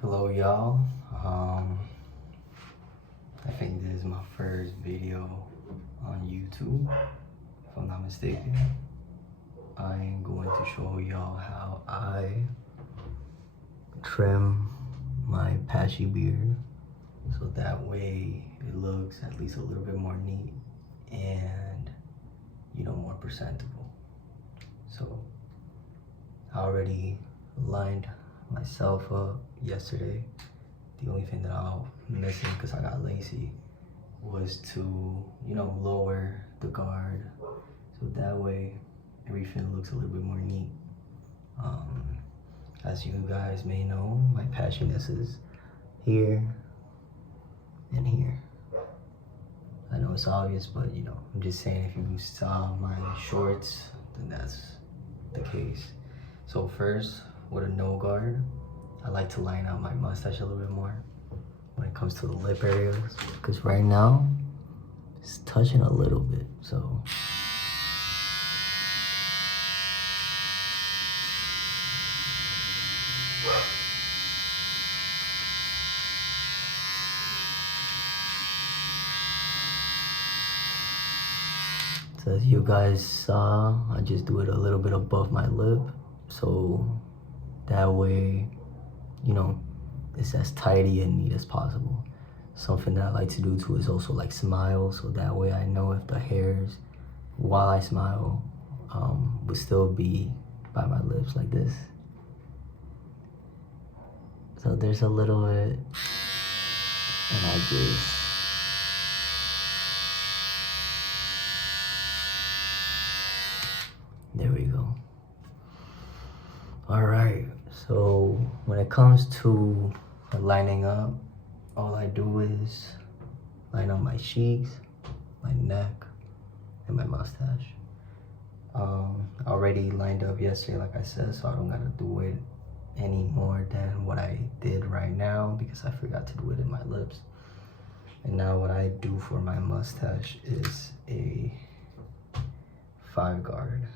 Hello y'all. I think this is my first video on YouTube, if I'm not mistaken. I'm going to show y'all how I trim my patchy beard so that way it looks at least a little bit more neat and more presentable. So I already lined myself up yesterday. The only thing that I'm missing, because I got lazy, was to lower the guard so that way everything looks a little bit more neat. As you guys may know, my patchiness is here and here. I know it's obvious, but I'm just saying, if you saw my shorts, then that's the case. So first, with a no guard, I like to line out my mustache a little bit more when it comes to the lip areas, because right now it's touching a little bit. So as you guys saw, I just do it a little bit above my lip, so that way it's as tidy and neat as possible. Something that I like to do too is also like smile, so that way I know if the hairs while I smile would still be by my lips like this. So there's a little bit, and I just there we go. All right, so when it comes to lining up, all I do is line up my cheeks, my neck, and my mustache. Already lined up yesterday, like I said, so I don't gotta do it any more than what I did right now because I forgot to do it in my lips. And now what I do for my mustache is a 5 guard.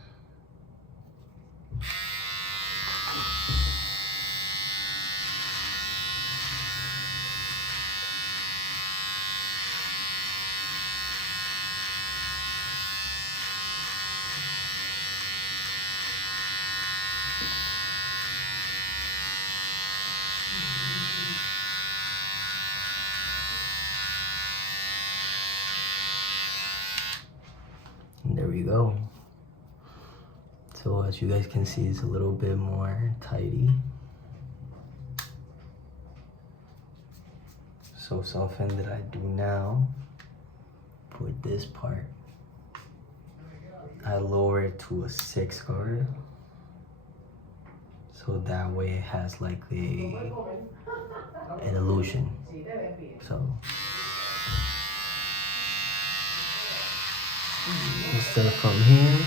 And there we go. So as you guys can see, it's a little bit more tidy. So something that I do now for this part, I lower it to a 6 guard. So that way it has like an illusion. So instead of from here,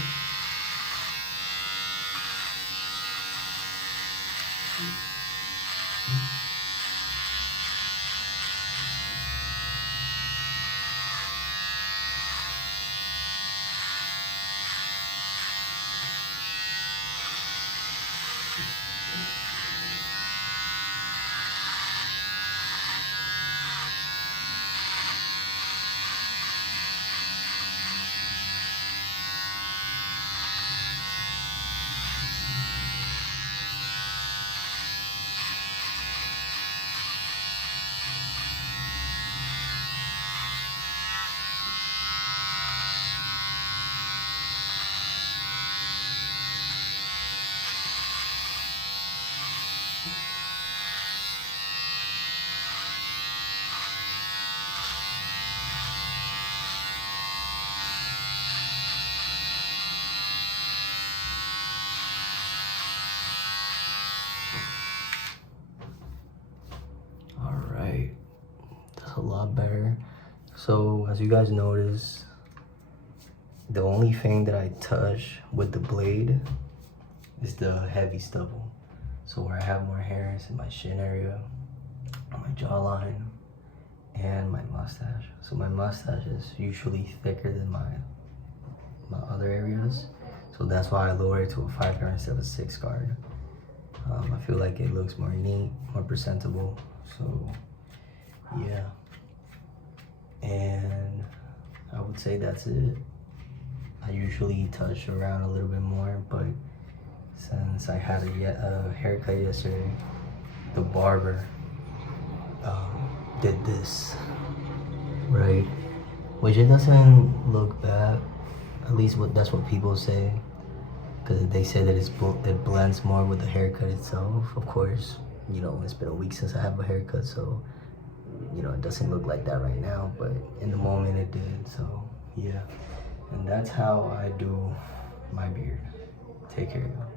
a lot better. So as you guys notice, the only thing that I touch with the blade is the heavy stubble. So where I have more hairs in my chin area, on my jawline, and my mustache. So my mustache is usually thicker than my other areas. So that's why I lower it to a 5 guard instead of a 6 guard. I feel like it looks more neat, more presentable. So yeah, and I would say that's it. I usually touch around a little bit more, but since I had a haircut yesterday, the barber did this, right? Which it doesn't look bad. At least that's what people say, because they say that it blends more with the haircut itself. Of course, you know, it's been a week since I have a haircut, so you know it doesn't look like that right now. But in the moment, it did. So yeah, and that's how I do my beard. Take care, y'all.